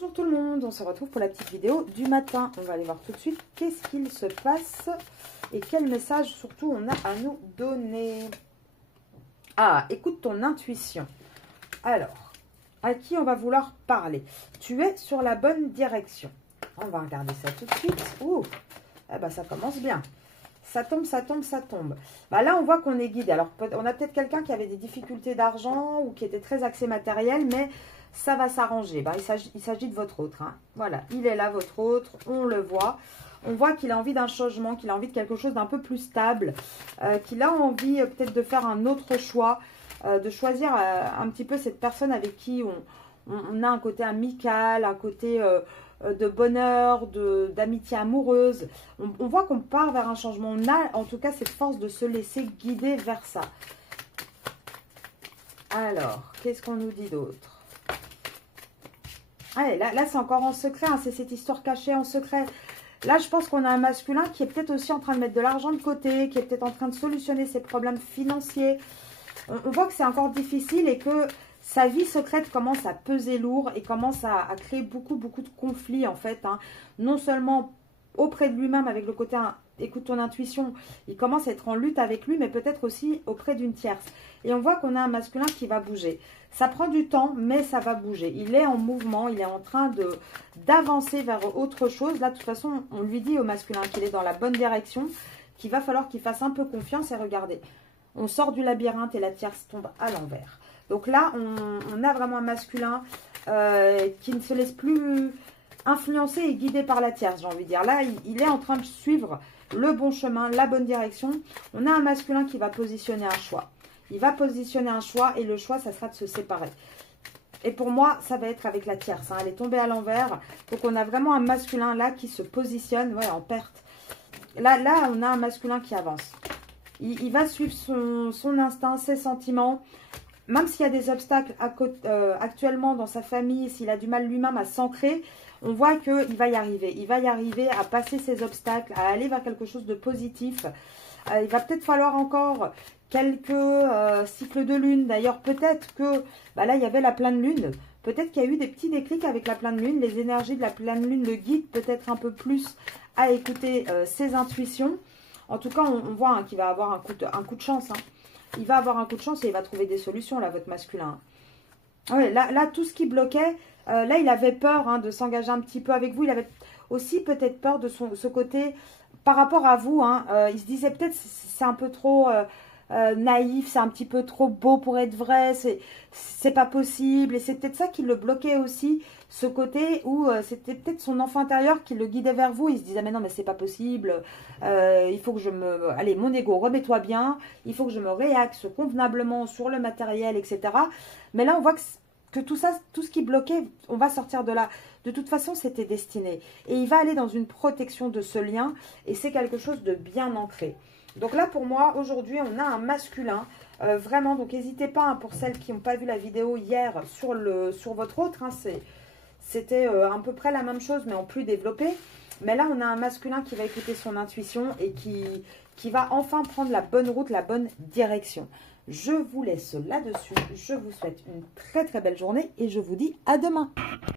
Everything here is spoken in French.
Bonjour tout le monde, on se retrouve pour la petite vidéo du matin. On va aller voir tout de suite qu'est-ce qu'il se passe et quel message surtout on a à nous donner. Ah, écoute ton intuition. Alors, à qui on va vouloir parler? Tu es sur la bonne direction. On va regarder ça tout de suite. Ouh, eh ben, ça commence bien. Ça tombe, ça tombe, ça tombe. Bah là, on voit qu'on est guidé. Alors, on a peut-être quelqu'un qui avait des difficultés d'argent ou qui était très axé matériel, mais ça va s'arranger. Bah, il s'agit de votre autre. Hein. Voilà, il est là, votre autre. On le voit. On voit qu'il a envie d'un changement, qu'il a envie de quelque chose d'un peu plus stable, qu'il a envie peut-être de faire un autre choix, de choisir un petit peu cette personne avec qui on a un côté amical, un côté de bonheur, d'amitié amoureuse. On voit qu'on part vers un changement. On a en tout cas cette force de se laisser guider vers ça. Alors, qu'est-ce qu'on nous dit d'autre? Allez, là c'est encore en secret, hein, c'est cette histoire cachée en secret. Là, je pense qu'on a un masculin qui est peut-être aussi en train de mettre de l'argent de côté, qui est peut-être en train de solutionner ses problèmes financiers. On voit que c'est encore difficile et que sa vie secrète commence à peser lourd et commence à créer beaucoup de conflits en fait. Hein. Non seulement auprès de lui-même avec le côté écoute ton intuition, il commence à être en lutte avec lui, mais peut-être aussi auprès d'une tierce. Et on voit qu'on a un masculin qui va bouger. Ça prend du temps, mais ça va bouger. Il est en mouvement, il est en train d'avancer vers autre chose. Là, de toute façon, on lui dit au masculin qu'il est dans la bonne direction, qu'il va falloir qu'il fasse un peu confiance. Et regardez, on sort du labyrinthe et la tierce tombe à l'envers. Donc là, on a vraiment un masculin qui ne se laisse plus influencer et guider par la tierce, j'ai envie de dire. Là, il est en train de suivre le bon chemin, la bonne direction. On a un masculin qui va positionner un choix. Il va positionner un choix et le choix, ça sera de se séparer. Et pour moi, ça va être avec la tierce. Hein. Elle est tombée à l'envers. Donc, on a vraiment un masculin là qui se positionne en perte. Là, on a un masculin qui avance. Il va suivre son instinct, ses sentiments. Même s'il y a des obstacles actuellement dans sa famille, s'il a du mal lui-même à s'ancrer, on voit qu'il va y arriver. Il va y arriver à passer ces obstacles, à aller vers quelque chose de positif. Il va peut-être falloir encore quelques cycles de lune. D'ailleurs, peut-être que là, il y avait la pleine lune. Peut-être qu'il y a eu des petits déclics avec la pleine lune. Les énergies de la pleine lune le guident peut-être un peu plus à écouter ses intuitions. En tout cas, on voit qu'il va avoir un coup de chance. Hein. Il va avoir un coup de chance et il va trouver des solutions, là, votre masculin. Ouais, là, tout ce qui bloquait, là, il avait peur de s'engager un petit peu avec vous. Il avait aussi peut-être peur de ce côté par rapport à vous. Hein, il se disait peut-être c'est un peu trop naïf, c'est un petit peu trop beau pour être vrai, c'est pas possible. Et c'est peut-être ça qui le bloquait aussi, ce côté où c'était peut-être son enfant intérieur qui le guidait vers vous. Il se disait mais non mais c'est pas possible, il faut que je me... Allez mon ego, remets-toi bien, il faut que je me réaxe convenablement sur le matériel, etc. Mais là on voit que tout ça, tout ce qui bloquait, on va sortir de là. De toute façon, c'était destiné. Et il va aller dans une protection de ce lien et c'est quelque chose de bien ancré. Donc là, pour moi, aujourd'hui, on a un masculin. Vraiment, donc n'hésitez pas, hein, pour celles qui n'ont pas vu la vidéo hier sur votre autre. Hein, c'était à peu près la même chose, mais en plus développé. Mais là, on a un masculin qui va écouter son intuition et qui va enfin prendre la bonne route, la bonne direction. Je vous laisse là-dessus. Je vous souhaite une très très belle journée et je vous dis à demain.